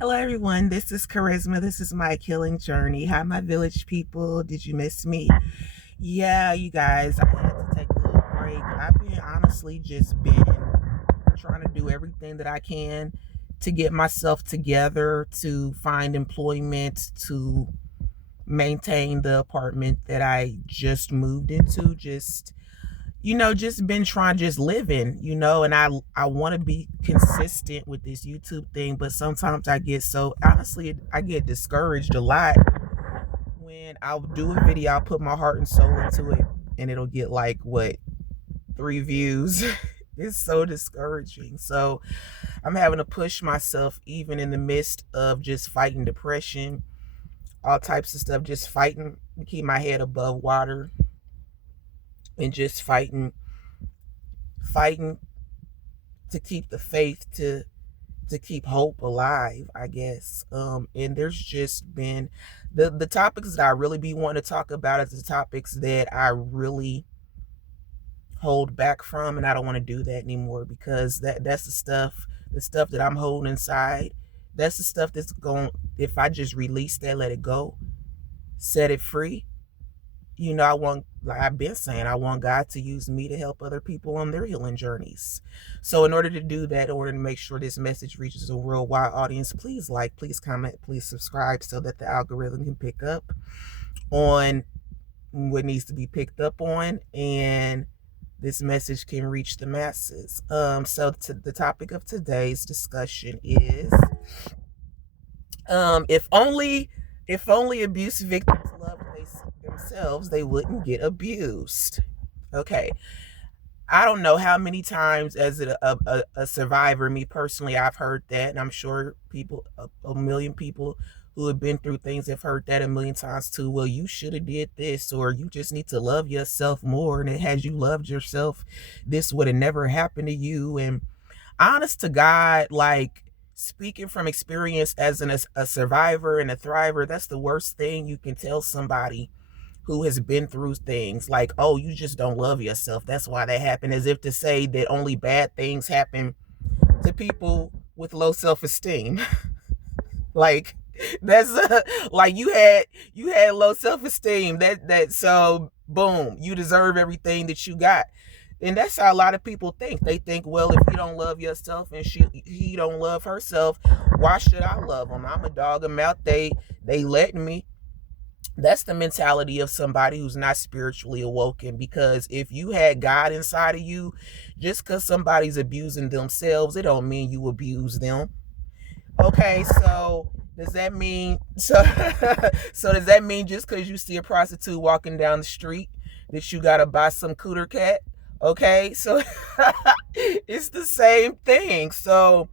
Hello, everyone. This is Charisma. This is my healing journey. Hi, my village people. Did you miss me? Yeah, you guys, I had to take a little break. I've been honestly just been trying to do everything that I can to get myself together, to find employment, to maintain the apartment that I just moved into. Just been trying just living, and I want to be consistent with this YouTube thing, but sometimes I get so honestly I get discouraged a lot when I'll do a video. I'll put my heart and soul into it and it'll get like what, 3 views. It's so discouraging. So I'm having to push myself even in the midst of just fighting depression, all types of stuff, just fighting to keep my head above water, and just fighting to keep the faith, to keep hope alive, I guess. And there's just been the topics that I really be wanting to talk about is the topics that I really hold back from, and I don't want to do that anymore because that's the stuff that I'm holding inside. That's the stuff that's going, if I just release that, let it go, set it free. I want, like I've been saying, I want God to use me to help other people on their healing journeys. So, in order to do that, in order to make sure this message reaches a worldwide audience, please like, please comment, please subscribe so that the algorithm can pick up on what needs to be picked up on, and this message can reach the masses. The topic of today's discussion is if only abuse victims loved themselves, they wouldn't get abused. Okay. I don't know how many times as a survivor, me personally, I've heard that, and I'm sure a million people who have been through things have heard that a million times too. Well, you should have did this, or you just need to love yourself more, and had you loved yourself, this would have never happened to you. And honest to God, like, speaking from experience as a survivor and a thriver, that's the worst thing you can tell somebody who has been through things. Like, oh, you just don't love yourself, that's why that happened, as if to say that only bad things happen to people with low self-esteem. Like, that's like you had low self-esteem, so boom, you deserve everything that you got. And that's how a lot of people think. They think, well, if you don't love yourself and he don't love herself, why should I love him? I'm a dog them out. They letting me. That's the mentality of somebody who's not spiritually awoken. Because if you had God inside of you, just because somebody's abusing themselves, it don't mean you abuse them. Okay, so does that mean so does that mean just because you see a prostitute walking down the street that you gotta buy some cooter cat? Okay, so it's the same thing. So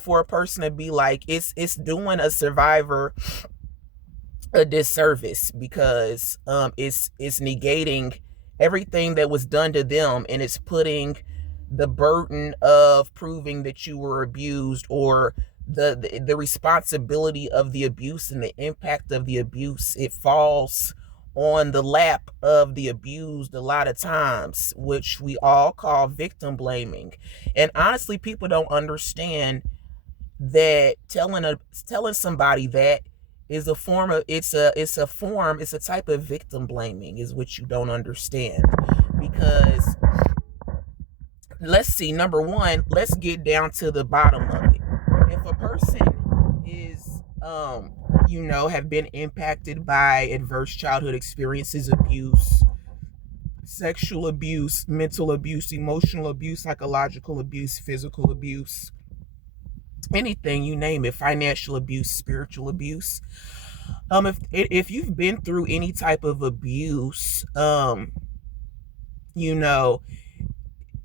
for a person to be like, it's doing a survivor a disservice, because it's negating everything that was done to them, and it's putting the burden of proving that you were abused, or the responsibility of the abuse and the impact of the abuse, it falls on the lap of the abused a lot of times, which we all call victim blaming. And honestly, people don't understand that telling somebody that is a form of it's a type of victim blaming, is what you don't understand. Because let's see, number one, let's get down to the bottom of it. If a person is have been impacted by adverse childhood experiences, abuse, sexual abuse, mental abuse, emotional abuse, psychological abuse, physical abuse, anything, you name it, financial abuse, spiritual abuse, if you've been through any type of abuse, you know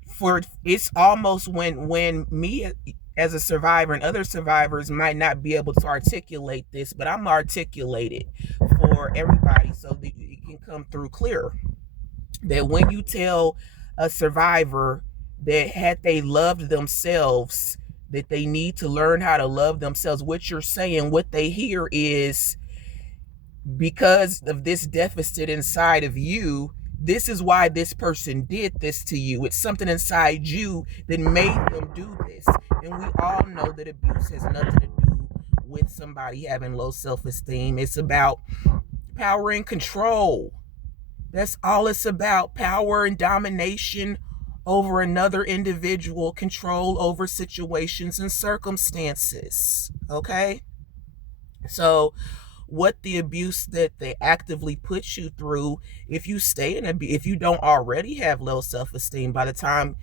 for it's almost, when me as a survivor and other survivors might not be able to articulate this, but I'm articulated for everybody so that it can come through clear, that when you tell a survivor that had they loved themselves, that they need to learn how to love themselves, what you're saying, what they hear is, because of this deficit inside of you, this is why this person did this to you. It's something inside you that made them do this. And we all know that abuse has nothing to do with somebody having low self-esteem. It's about power and control. That's all it's about. Power and domination over another individual, control over situations and circumstances. Okay? So what the abuse that they actively put you through, if you stay in if you don't already have low self-esteem, by the time,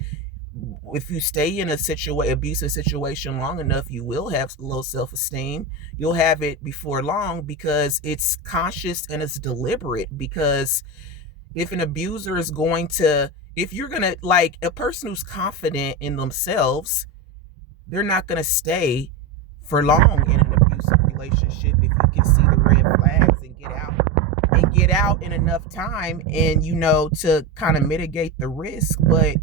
if you stay in a abusive situation long enough, you will have low self-esteem. You'll have it before long, because it's conscious and it's deliberate. Because if an abuser is going to, if you're gonna, like, a person who's confident in themselves, they're not gonna stay for long in an abusive relationship if you can see the red flags and get out in enough time, and to kind of mitigate the risk. But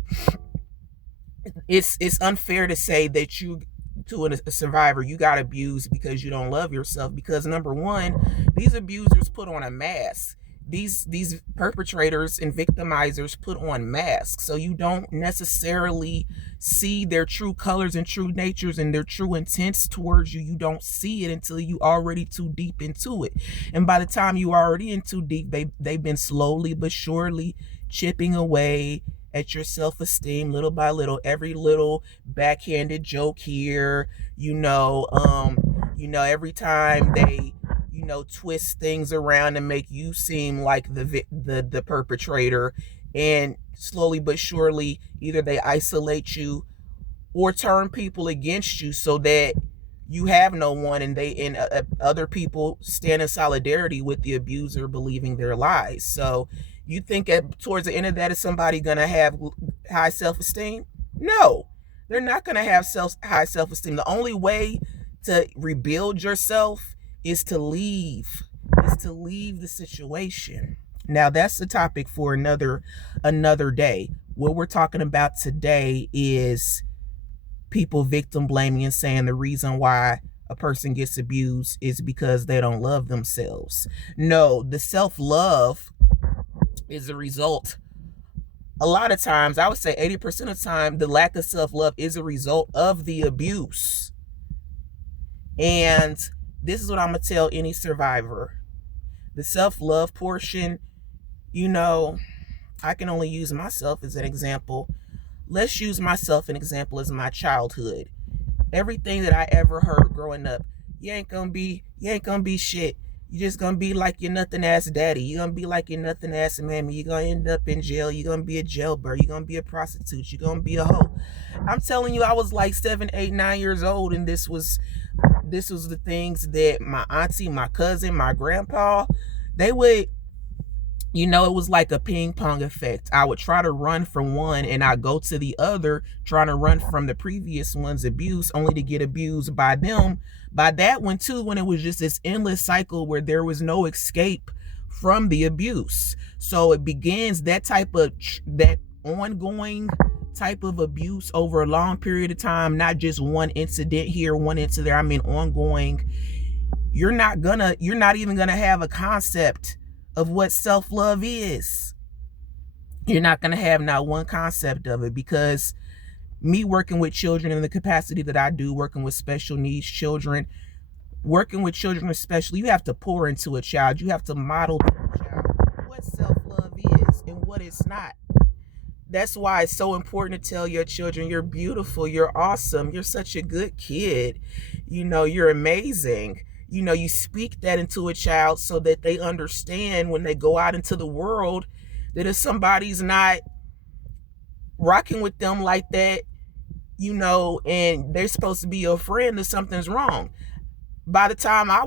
it's unfair to say that to a survivor, you got abused because you don't love yourself. Because number one, these abusers put on a mask. These perpetrators and victimizers put on masks, so you don't necessarily see their true colors and true natures and their true intents towards you. You don't see it until you already too deep into it. And by the time you already in too deep, they've been slowly but surely chipping away at your self-esteem little by little. Every little backhanded joke here, every time they twist things around and make you seem like the perpetrator, and slowly but surely either they isolate you or turn people against you, so that you have no one, and other people stand in solidarity with the abuser, believing their lies. So you think towards the end of that, is somebody gonna have high self-esteem? No, they're not gonna have high self-esteem. The only way to rebuild yourself is to leave the situation. Now, that's the topic for another day. What we're talking about today is people victim blaming and saying the reason why a person gets abused is because they don't love themselves. No, the self-love is a result. A lot of times, I would say 80% of the time, the lack of self-love is a result of the abuse. And this is what I'm going to tell any survivor. The self-love portion, I can only use myself as an example. Let's use myself an example as my childhood. Everything that I ever heard growing up, you ain't gonna be shit. You just gonna be like your nothing ass daddy. You gonna be like your nothing ass mammy. You gonna end up in jail. You gonna be a jailbird. You gonna be a prostitute. You gonna be a hoe. I'm telling you, I was like 7, 8, 9 years old, and this was the things that my auntie, my cousin, my grandpa, they would, it was like a ping pong effect. I would try to run from one, and I go to the other, trying to run from the previous one's abuse, only to get abused by them, by that one too, when it was just this endless cycle where there was no escape from the abuse. So it begins that ongoing type of abuse over a long period of time, not just one incident here, one incident there. I mean, ongoing. You're not even gonna have a concept of what self-love is. You're not gonna have not one concept of it, because me working with children in the capacity that I do, working with special needs children, working with children especially, you have to pour into a child. You have to model for a child what self-love is and what it's not. That's why it's so important to tell your children, you're beautiful, you're awesome, you're such a good kid, you're amazing. You speak that into a child so that they understand when they go out into the world that if somebody's not rocking with them like that, and they're supposed to be your friend, that something's wrong. By the time I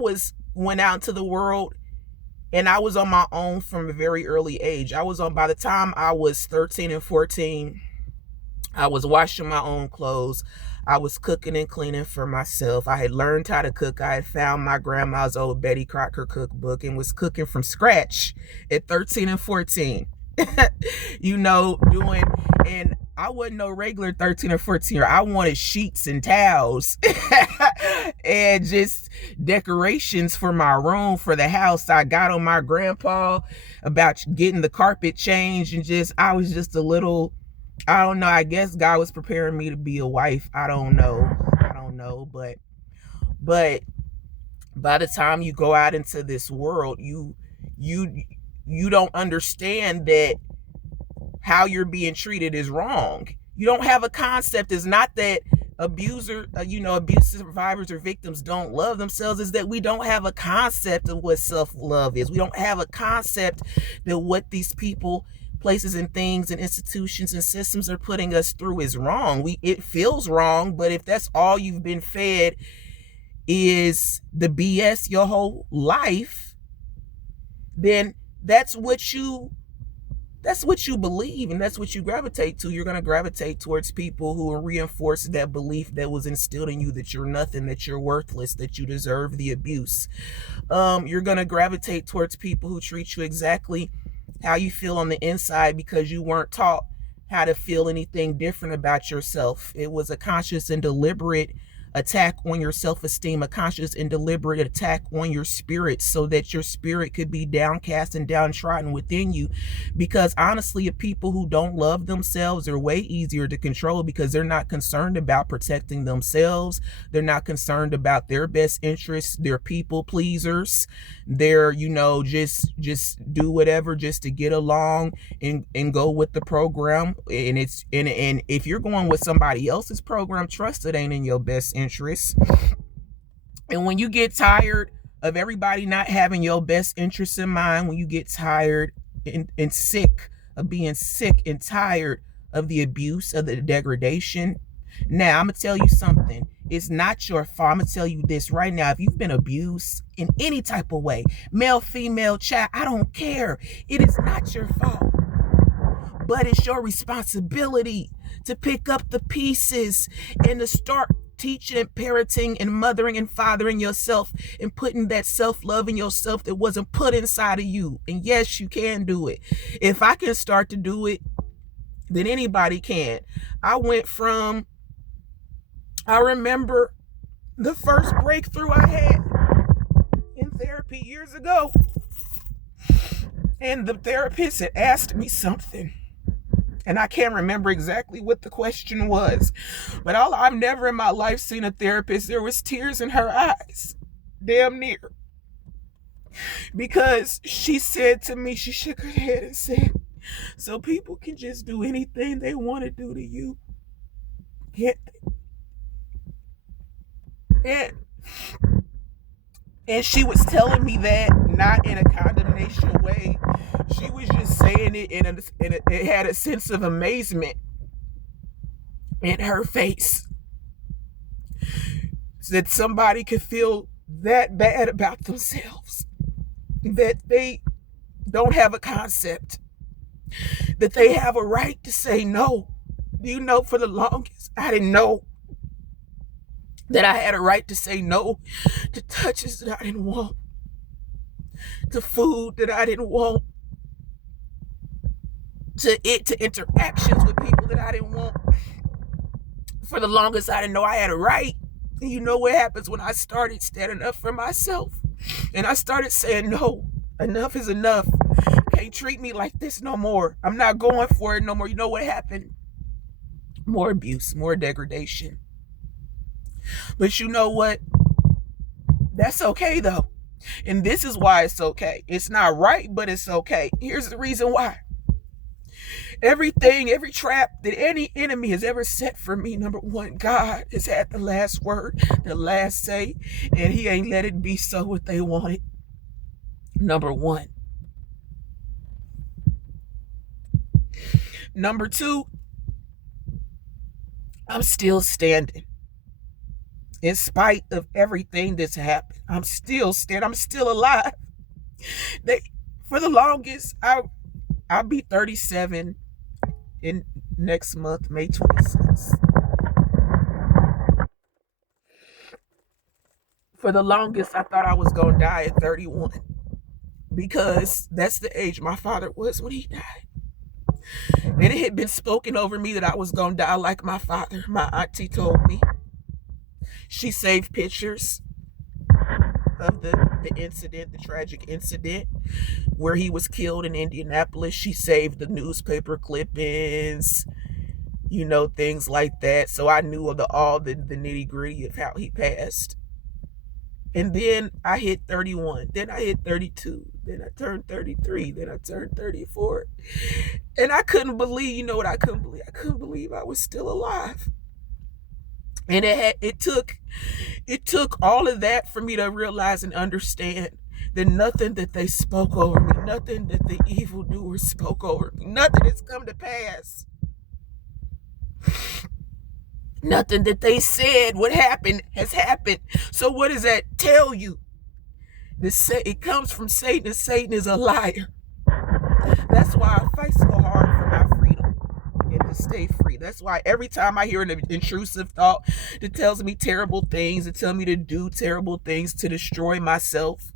went out into the world, and I was on my own from a very early age. By the time I was 13 and 14, I was washing my own clothes. I was cooking and cleaning for myself. I had learned how to cook. I had found my grandma's old Betty Crocker cookbook and was cooking from scratch at 13 and 14. And I wasn't no regular 13 or 14 year. I wanted sheets and towels and just decorations for my room, for the house. I got on my grandpa about getting the carpet changed, and I was just a little, I don't know, I guess God was preparing me to be a wife. I don't know, but by the time you go out into this world, you don't understand that how you're being treated is wrong. You don't have a concept. It's not that abuse survivors or victims don't love themselves, is that we don't have a concept of what self-love is. We don't have a concept that what these people, places and things and institutions and systems are putting us through is wrong. It feels wrong, but if that's all you've been fed is the BS your whole life, then that's what you believe, and that's what you gravitate to. You're going to gravitate towards people who will reinforce that belief that was instilled in you, that you're nothing, that you're worthless, that you deserve the abuse. You're going to gravitate towards people who treat you exactly how you feel on the inside, because you weren't taught how to feel anything different about yourself. It was a conscious and deliberate attack on your self-esteem, a conscious and deliberate attack on your spirit, so that your spirit could be downcast and downtrodden within you. Because honestly, people who don't love themselves are way easier to control, because they're not concerned about protecting themselves. They're not concerned about their best interests. They're people pleasers. They're, just do whatever just to get along and go with the program. And if you're going with somebody else's program, trust it ain't in your best interests. And when you get tired of everybody not having your best interests in mind, when you get tired and sick of being sick and tired of the abuse, of the degradation, now I'm gonna tell you something. It's not your fault. I'm gonna tell you this right now. If you've been abused in any type of way, male, female, child, I don't care. It is not your fault. But it's your responsibility to pick up the pieces and to start teaching and parenting and mothering and fathering yourself, and putting that self-love in yourself that wasn't put inside of you. And yes, you can do it. If I can start to do it, then anybody can. I remember the first breakthrough I had in therapy years ago. And the therapist had asked me something. And I can't remember exactly what the question was. But I've never in my life seen a therapist. There was tears in her eyes. Damn near. Because she said to me, she shook her head and said, so people can just do anything they want to do to you, can't they? And she was telling me that not in a condemnation way. She was just saying it it had a sense of amazement in her face. That somebody could feel that bad about themselves, that they don't have a concept, that they have a right to say no. For the longest, I didn't know that I had a right to say no to touches that I didn't want, to food that I didn't want, to interactions with people that I didn't want. For the longest, I didn't know I had a right. And you know what happens when I started standing up for myself, and I started saying, no, enough is enough. Can't treat me like this no more. I'm not going for it no more. You know what happened? More abuse, more degradation. But you know what? That's okay though. And this is why it's okay. It's not right, but it's okay. Here's the reason why. Every trap that any enemy has ever set for me, number one, God has had the last word, the last say, and he ain't let it be so what they wanted. Number one. Number two, I'm still standing. In spite of everything that's happened, I'm still standing. I'm still alive. For the longest, I'll be 37 in next month, May 26th. For the longest, I thought I was going to die at 31, because that's the age my father was when he died. And it had been spoken over me that I was going to die like my father. My auntie told me. She saved pictures of the incident, the tragic incident where he was killed in Indianapolis. She saved the newspaper clippings, things like that. So I knew all the nitty gritty of how he passed. And then I hit 31. Then I hit 32. Then I turned 33. Then I turned 34. And I couldn't believe, you know what I couldn't believe? I couldn't believe I was still alive. And it took all of that for me to realize and understand that nothing that they spoke over me, nothing that the evildoers spoke over me, nothing has come to pass. Nothing that they said would happen has happened. So what does that tell you? It comes from Satan, and Satan is a liar. That's why I fight so hard for my freedom and to stay free. That's why every time I hear an intrusive thought that tells me terrible things, that tell me to do terrible things to destroy myself,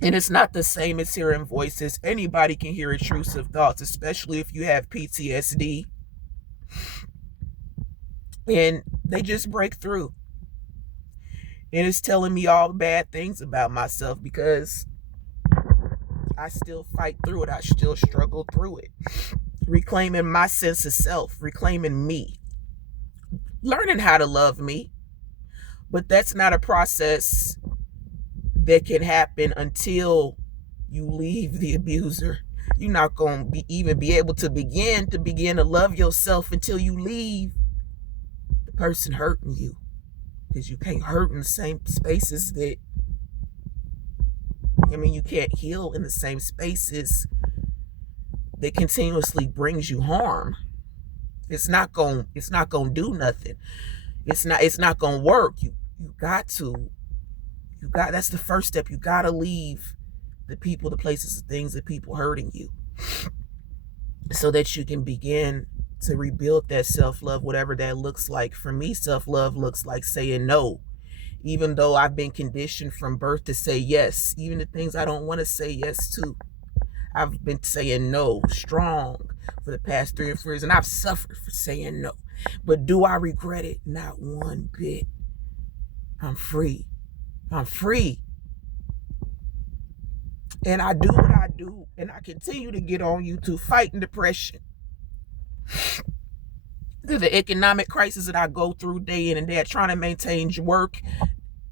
and it's not the same as hearing voices. Anybody can hear intrusive thoughts, especially if you have PTSD, and they just break through. And it's telling me all bad things about myself because I still fight through it. I still struggle through it. Reclaiming my sense of self, reclaiming me, learning how to love me. But that's not a process that can happen until you leave the abuser. You're not going to even be able to begin to love yourself until you leave the person hurting you. Because you can't hurt in the same spaces you can't heal in the same spaces that continuously brings you harm. It's not going to do nothing. It's not going to work. That's the first step. You got to leave the people, the places, the things, the people hurting you, so that you can begin to rebuild that self-love, whatever that looks like. For me, self-love looks like saying no. Even though I've been conditioned from birth to say yes, even the things I don't want to say yes to, I've been saying no strong for the past 3 or 4 years, and I've suffered for saying no. But do I regret it? Not one bit. I'm free. I'm free. And I do what I do, and I continue to get on YouTube fighting depression. The economic crisis that I go through day in and day out, trying to maintain work,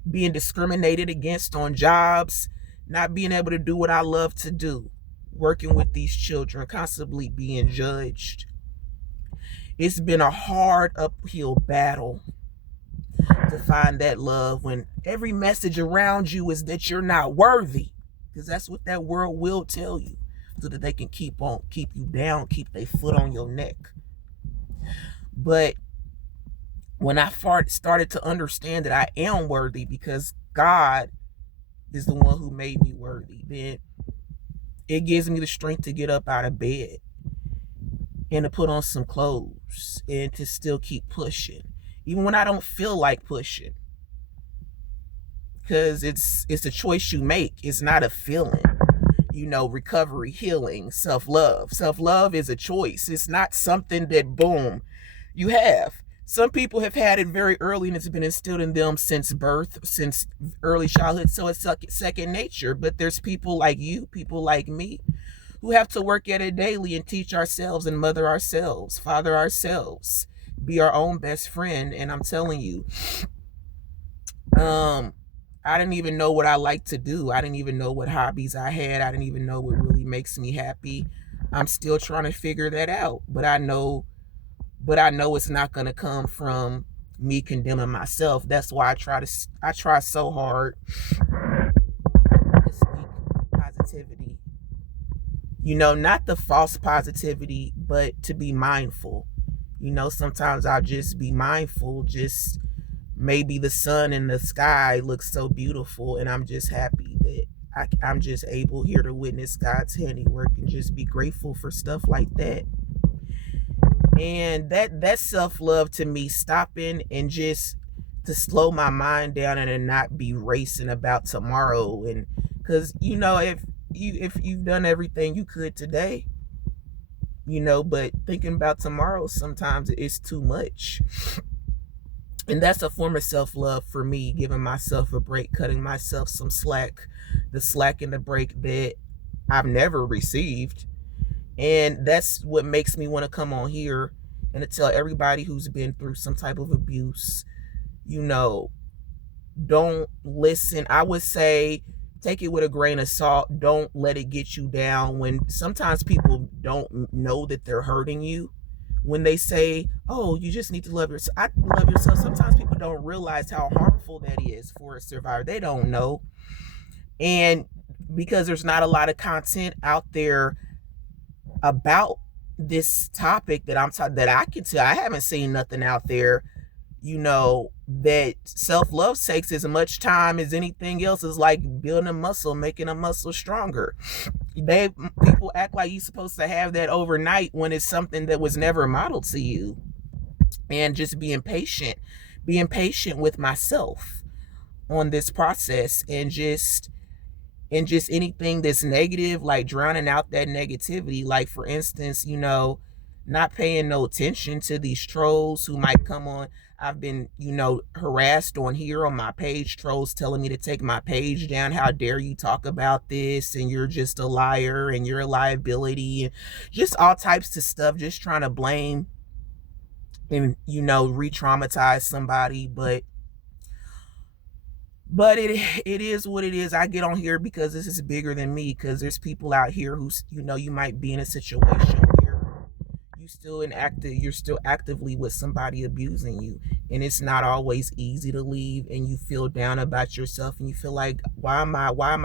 being discriminated against on jobs, not being able to do what I love to do, working with these children, constantly being judged. It's been a hard uphill battle to find that love when every message around you is that you're not worthy, because that's what that world will tell you, so that they can keep you down, keep their foot on your neck. But when I started to understand that I am worthy because God is the one who made me worthy, then it gives me the strength to get up out of bed and to put on some clothes and to still keep pushing, even when I don't feel like pushing. Because it's a choice you make. It's not a feeling. Recovery, healing, self-love. Self-love is a choice. It's not something that, boom, you have. Some people have had it very early and it's been instilled in them since birth, since early childhood, so it's second nature. But there's people like you, people like me, who have to work at it daily and teach ourselves and mother ourselves, father ourselves, be our own best friend. And I'm telling you, I didn't even know what I like to do. I didn't even know what hobbies I had. I didn't even know what really makes me happy. I'm still trying to figure that out. But I know it's not going to come from me condemning myself. That's why I try so hard to speak positivity. Not the false positivity, but to be mindful. Sometimes I'll just be mindful, just maybe the sun in the sky looks so beautiful, and I'm just happy that I'm just able here to witness God's handiwork and just be grateful for stuff like that. And that's self-love to me, stopping and just to slow my mind down and not be racing about tomorrow. And because if you've done everything you could today, but thinking about tomorrow sometimes it's too much. And that's a form of self-love for me, giving myself a break, cutting myself some slack, the slack and the break that I've never received. And that's what makes me want to come on here and to tell everybody who's been through some type of abuse, Don't listen. I would say take it with a grain of salt. Don't let it get you down. When sometimes people don't know that they're hurting you, when they say, oh, you just need to love yourself. I love yourself. Sometimes people don't realize how harmful that is for a survivor. They don't know. And because there's not a lot of content out there about this topic that that I can tell, I haven't seen nothing out there, that self-love takes as much time as anything else. Is like building a muscle, making a muscle stronger. People act like you're supposed to have that overnight when it's something that was never modeled to you. And just being patient with myself on this process, and just anything that's negative, like drowning out that negativity. Like, for instance, not paying no attention to these trolls who might come on. I've been, harassed on here on my page, trolls telling me to take my page down. How dare you talk about this? And you're just a liar, and you're a liability, and just all types of stuff, just trying to blame and, re-traumatize somebody. But it is what it is. I get on here because this is bigger than me, because there's people out here who, you might be in a situation where you're still actively with somebody abusing you, and it's not always easy to leave, and you feel down about yourself, and you feel like, why am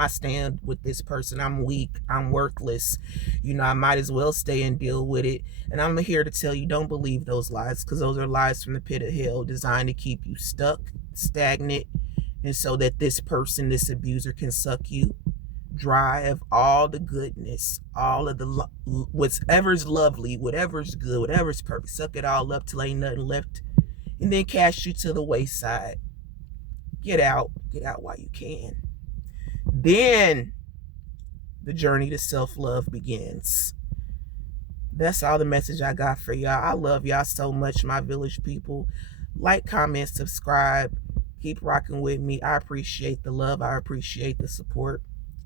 I staying with this person? I'm weak, I'm worthless, I might as well stay and deal with it. And I'm here to tell you, don't believe those lies, because those are lies from the pit of hell, designed to keep you stuck, stagnant, and so that this person, this abuser, can suck you dry of all the goodness, all of the whatever's lovely, whatever's good, whatever's perfect. Suck it all up till ain't nothing left, and then cast you to the wayside. Get out while you can. Then the journey to self-love begins. That's all the message I got for y'all. I love y'all so much, my village people. Like, comment, subscribe. Keep rocking with me. I appreciate the love. I appreciate the support.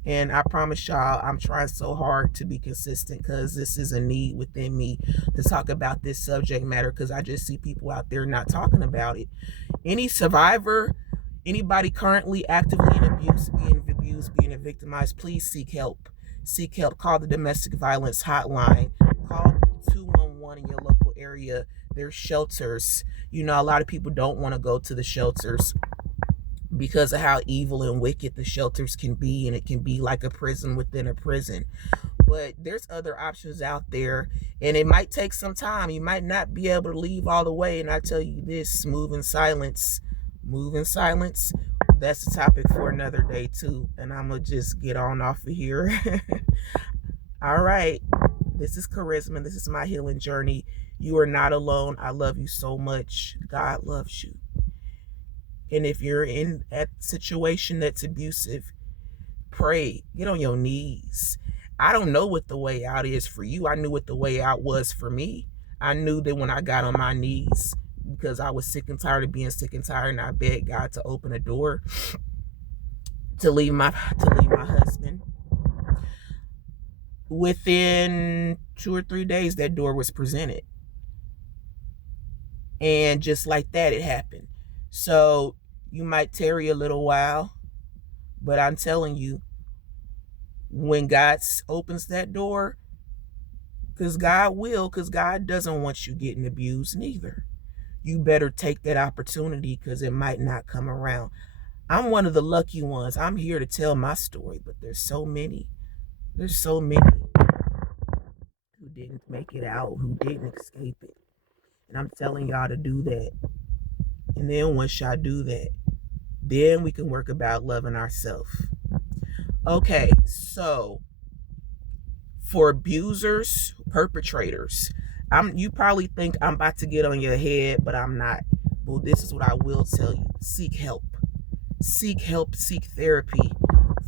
And I promise y'all, I'm trying so hard to be consistent, because this is a need within me to talk about this subject matter, because I just see people out there not talking about it. Any survivor, anybody currently actively in abuse, being victimized, please seek help. Seek help. Call the domestic violence hotline. Call 211 in your local area. There's shelters. A lot of people don't want to go to the shelters because of how evil and wicked the shelters can be, and it can be like a prison within a prison. But there's other options out there, and it might take some time. You might not be able to leave all the way, and I tell you this, move in silence. That's the topic for another day too, and I'm gonna just get on off of here. All right, this is Charisma. This is my healing journey. You are not alone. I love you so much. God loves you. And if you're in a situation that's abusive, pray. Get on your knees. I don't know what the way out is for you. I knew what the way out was for me. I knew that when I got on my knees, because I was sick and tired of being sick and tired, and I begged God to open a door to leave my husband. Within 2 or 3 days, that door was presented. And just like that, it happened. So you might tarry a little while, but I'm telling you, when God opens that door, because God doesn't want you getting abused neither. You better take that opportunity, because it might not come around. I'm one of the lucky ones. I'm here to tell my story, but there's so many who didn't make it out, who didn't escape it. And I'm telling y'all to do that. And then once y'all do that, then we can work about loving ourselves. Okay, so for abusers, perpetrators, you probably think I'm about to get on your head, but I'm not. Well, this is what I will tell you. Seek help. Seek help, seek therapy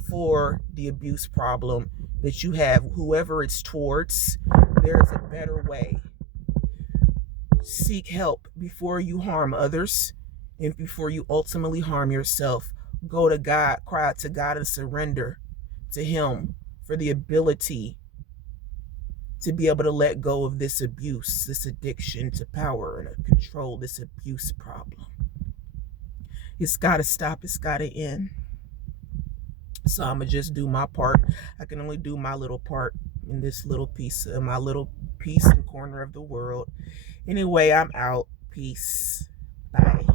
for the abuse problem that you have. Whoever it's towards, there's a better way. Seek help before you harm others, and before you ultimately harm yourself. Go to God, cry out to God, and surrender to Him for the ability to be able to let go of this abuse, this addiction to power and control, this abuse problem. It's got to stop. It's got to end. So I'm going to just do my part. I can only do my little part in this little piece of my little piece and corner of the world. Anyway, I'm out. Peace. Bye.